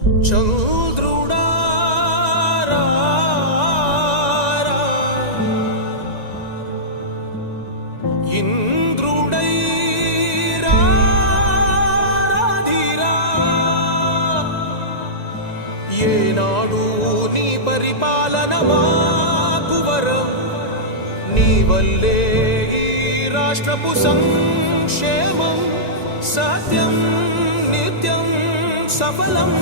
చంద్రుడా ఇంద్రుడై రాధిరా ఏనాడు నీ పరిపాలన మాకు వరం నీ వల్లే ఈ రాష్ట్రపు సంక్షేమం సత్యం నిత్యం సఫలం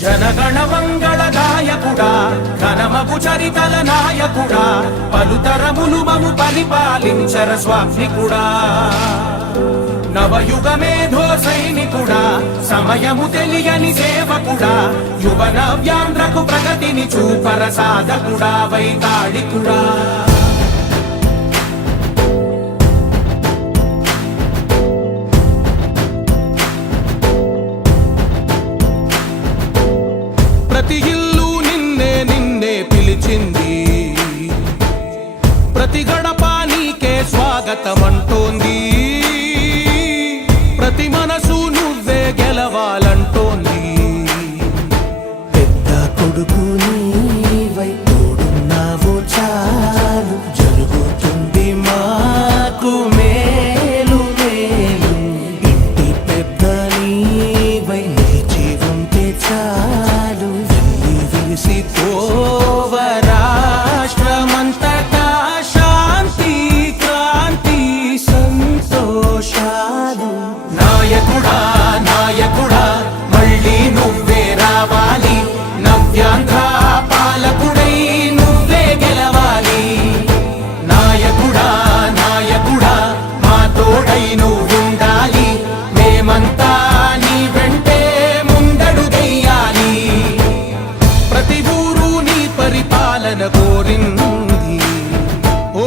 జనగణ మంగళ గాయకుడా ఘనమగు చరితల నాయకుడా పలుతరములు మము పరిపాలించర స్వామికుడా నవయుగ మేధో సైనికుడా సమయము తెలియని సేవకుడా యువ నవ్యాంధ్రకు ప్రగతిని చూపర సాధకుడా వైతాళికుడా ప్రతి ఇల్లు నిన్నే నిన్నే పిలిచింది ప్రతి గడప నీకే స్వాగతమంటోంది ప్రతి మనసు నువ్వే గెలవాలంటోంది పెద్ద కొడుకు నీవై తోడున్నావు చాలు జరుగుతుంది మాకు మేలు మేలు ఇంటి పెద్ద నీవై నిలిచి ఉంటే చాలు వెళ్ళి విరిసి పోవ రాష్ట్రమంతటా శాంతి క్రాంతి సంతోషాలు నాయకుడా నాయకుడా మళ్ళీ నువ్వే రావాలి నవ్యాంధ్ర పాలకుడై నువ్వే గెలవాలి నాయకుడా నాయకుడా మా తోడై నువ్వుండాలి మేమంతా నీ వెంటే ముందడుగెయ్యాలి ప్రతి ఊరు నీ పరిపాలన కోరింది ఓ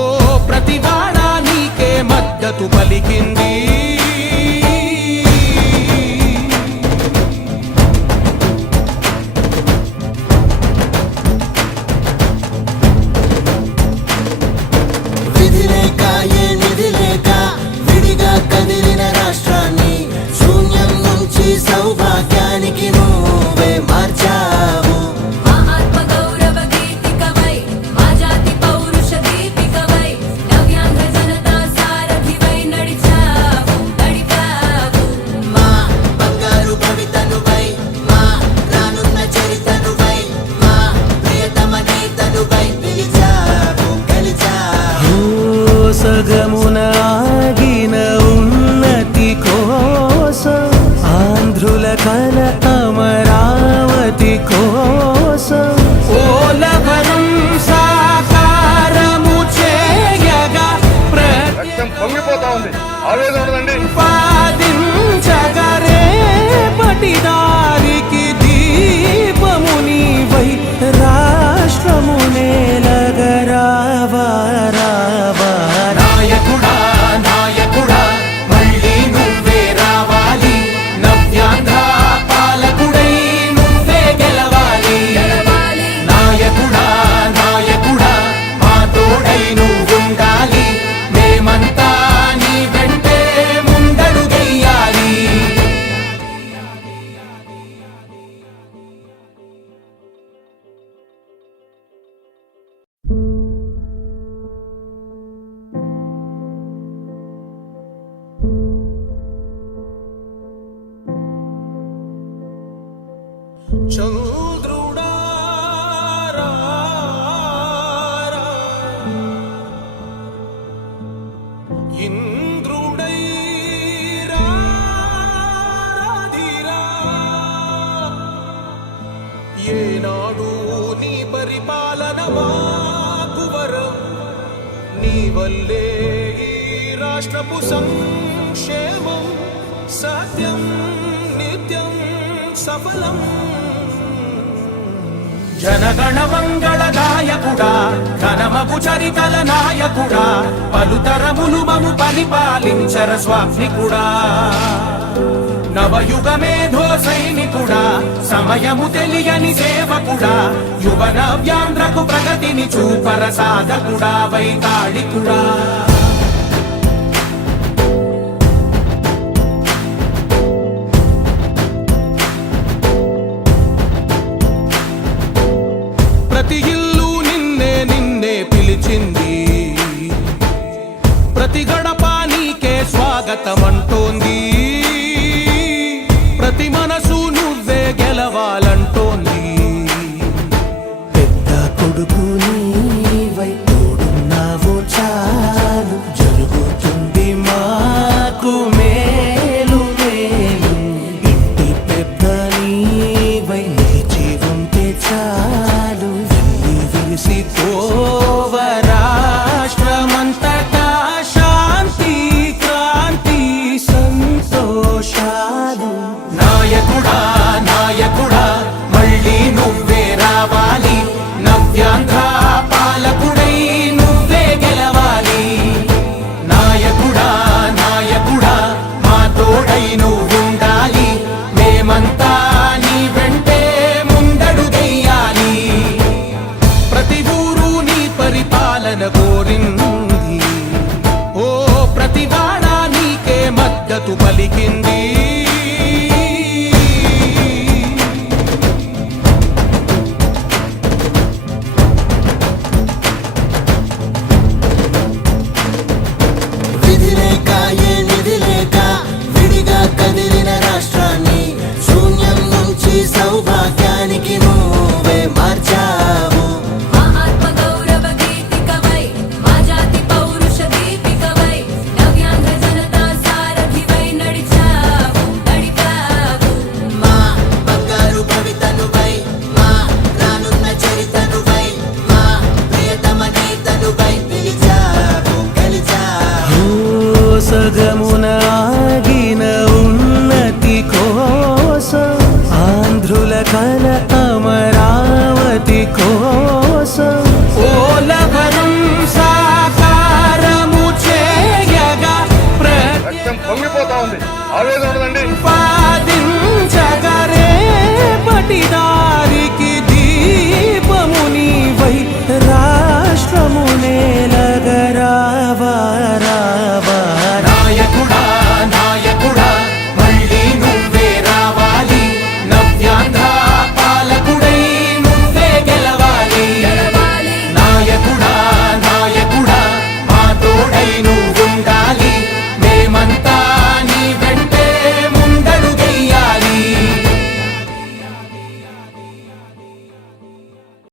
ప్రతి వాడ నీకే మద్దతు పలికింది విధి లేక ఏ నిధి లేక విడిగా కదిలిన రాష్ట్రాన్ని శూన్యం నుంచి సౌభాగ్యానికి నువ్వే మార్చావు ఆత్మ గౌరవ గీతికవై మా జాతి పౌరుష దీపికవై నవ్యాంధ్ర జనతా సారథివై నడిచావు నడిపావు మా బంగారు భవితనువై మా రానున్న చరితనువై మా ప్రియతమ నేతనువై పిలిచావు గెలిచావు సగమున ఆగిన ఉన్నతి కోసం ఆంధ్రుల కల అమరావతి కోసం ఓలవరం సాకారము చేయగా రక్తం పొంగిపోతా ఉంది ఆవేదన ఉండదండి ప్రతిపాదించగరే పటిదారికి దీపము నీవై రాష్ట్రము నేలగరావా రావా నాయకుడా నాయకుడా మళ్ళీ నువ్వే రావాలి నవ్యాంధ్ర పాలకుడై నువ్వే గెలవాలి నాయకుడా నాయకుడా మా తోడై నువ్వుండాలి మేమంతా నీ వెంటే ముందడుగెయ్యాలి చంద్రుడా ఇంద్రుడై రాధిరా ఏనాడు నీ పరిపాలన మాకు వరం నీ వల్లే ఈ రాష్ట్రపు సంక్షేమం సత్యం నిత్యం సఫలం జనగణ మంగళ గాయకుడా ఘనమగు చరితల నాయకుడా పలుతరములు మము పరిపాలించర స్వామికుడా నవయుగ మేధో సైనికుడా సమయము తెలియని సేవకుడా యువ నవ్యాంధ్రకు ప్రగతిని చూపర సాధకుడా వైతాళికుడా భారతమంటోంది ప్రతి మనసు నువ్వే గెలవాలంటోంది పెద్ద కొడుకు నీవై తోడున్నావు చాలు జరుగుతుంది మాకు మేలు మేలు ఇంటి పెద్ద నీవై నిలిచి ఉంటే చాలు వెళ్ళి విసిపోవ రాష్ట్రమంతటా శాంతి క్రాంతి సంతోషాలు నాయకుడా